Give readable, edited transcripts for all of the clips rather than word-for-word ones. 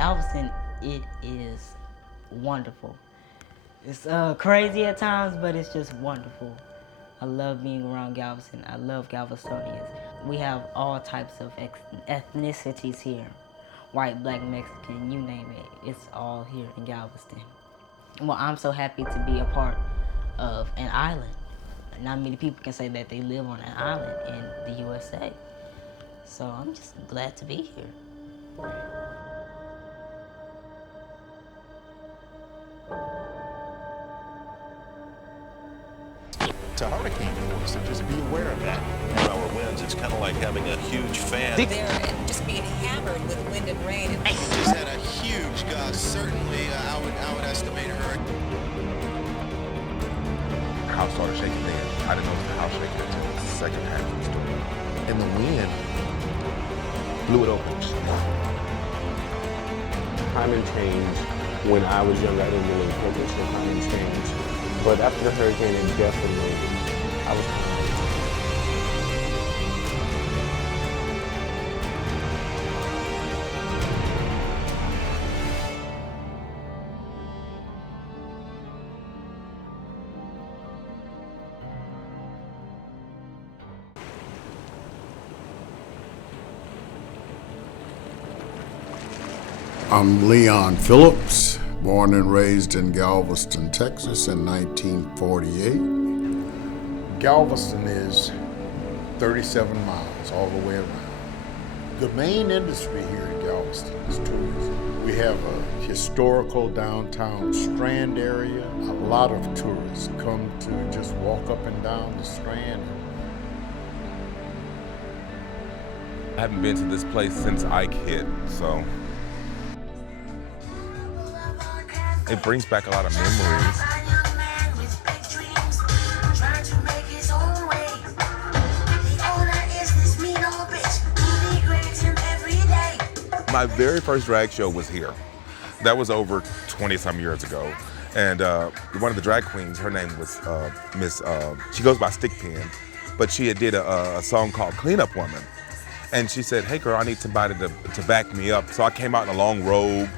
Galveston, it is wonderful. It's crazy at times, but it's just wonderful. I love being around Galveston. I love Galvestonians. We have all types of ethnicities here. White, black, Mexican, you name it. It's all here in Galveston. Well, I'm so happy to be a part of an island. Not many people can say that they live on an island in the USA. So I'm just glad to be here. To hurricane force, so just be aware of that. Power winds, it's kind of like having a huge fan. There and just being hammered with wind and rain. Just had a huge gust, certainly I would estimate a hurricane. The house started shaking then. I didn't notice the house shaking until the second half of the story. And the wind blew it open. Climate change, when I was young, I didn't really focus on climate change. But after the hurricane, it definitely, I was I'm Leon Phillips, born and raised in Galveston, Texas in 1948. Galveston is 37 miles all the way around. The main industry here in Galveston is tourism. We have a historical downtown Strand area. A lot of tourists come to just walk up and down the Strand. I haven't been to this place since Ike hit, so it brings back a lot of memories. My very first drag show was here. That was over 20-some years ago. And one of the drag queens, her name was she goes by Stick Pin, but she had did a song called Cleanup Woman. And she said, hey girl, I need somebody to back me up. So I came out in a long robe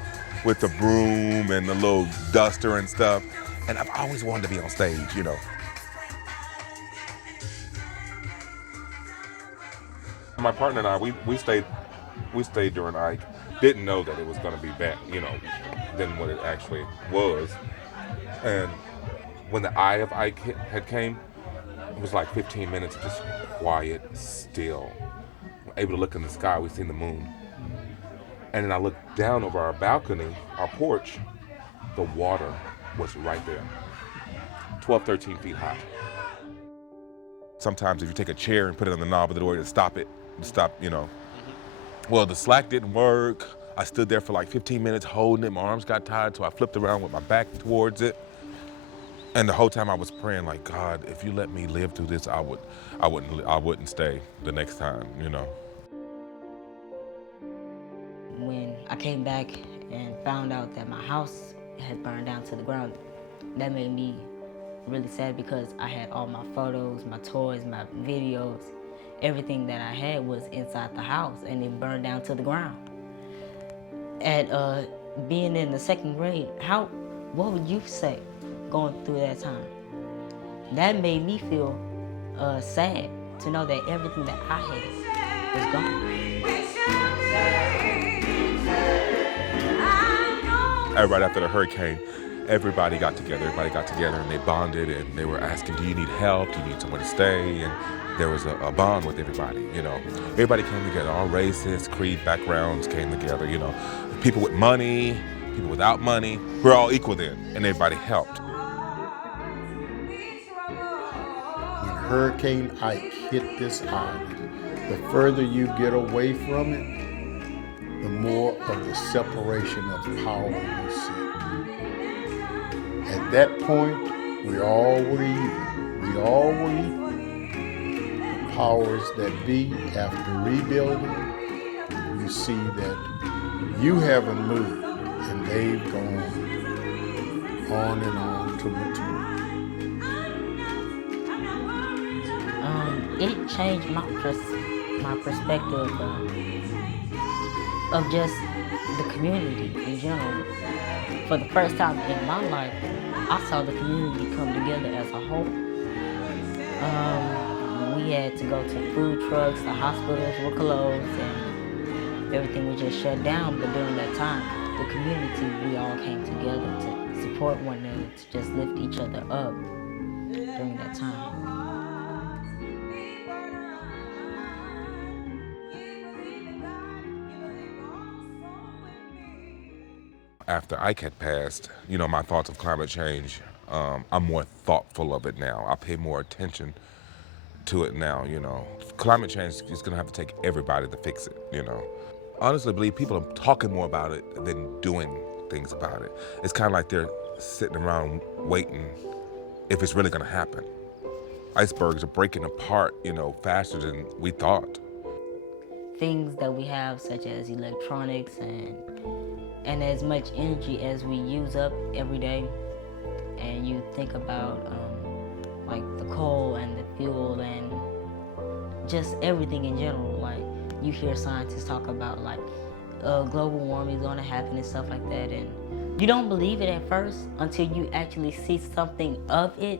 with the broom and the little duster and stuff. And I've always wanted to be on stage, you know. My partner and I, we stayed during Ike. Didn't know that it was gonna be bad, you know, than what it actually was. And when the eye of Ike had came, it was like 15 minutes of just quiet, still. Able to look in the sky, we seen the moon. And then I looked down over our balcony, our porch, the water was right there. 12, 13 feet high. Sometimes if you take a chair and put it on the knob of the door to stop it, you know. Well, the slack didn't work. I stood there for like 15 minutes holding it. My arms got tired, so I flipped around with my back towards it. And the whole time I was praying, like, God, if you let me live through this, I wouldn't stay the next time, you know. When I came back and found out that my house had burned down to the ground, that made me really sad because I had all my photos, my toys, my videos, everything that I had was inside the house and it burned down to the ground. At being in the second grade, what would you say going through that time? That made me feel sad to know that everything that I had was gone. Right after the hurricane, everybody got together and they bonded and they were asking, do you need help? Do you need somewhere to stay? And there was a bond with everybody, you know. Everybody came together, all races, creed, backgrounds came together, you know. People with money, people without money, we're all equal then, and everybody helped. When Hurricane Ike hit this island, the further you get away from it, the more of the separation of power you see. At that point, we all were even. We all were equal. The powers that be, after rebuilding, you see that you haven't moved and they've gone on and on to maturity. It changed my perspective of just the community in general. For the first time in my life, I saw the community come together as a whole. We had to go to food trucks, the hospitals were closed, and everything was just shut down. But during that time, the community, we all came together to support one another, to just lift each other up during that time. After Ike had passed, you know, my thoughts of climate change, I'm more thoughtful of it now. I pay more attention to it now, you know. Climate change is gonna have to take everybody to fix it, you know. Honestly, I believe people are talking more about it than doing things about it. It's kind of like they're sitting around waiting if it's really gonna happen. Icebergs are breaking apart, you know, faster than we thought. Things that we have, such as electronics and as much energy as we use up every day, and you think about like the coal and the fuel and just everything in general. Like, you hear scientists talk about like global warming is going to happen and stuff like that, and you don't believe it at first until you actually see something of it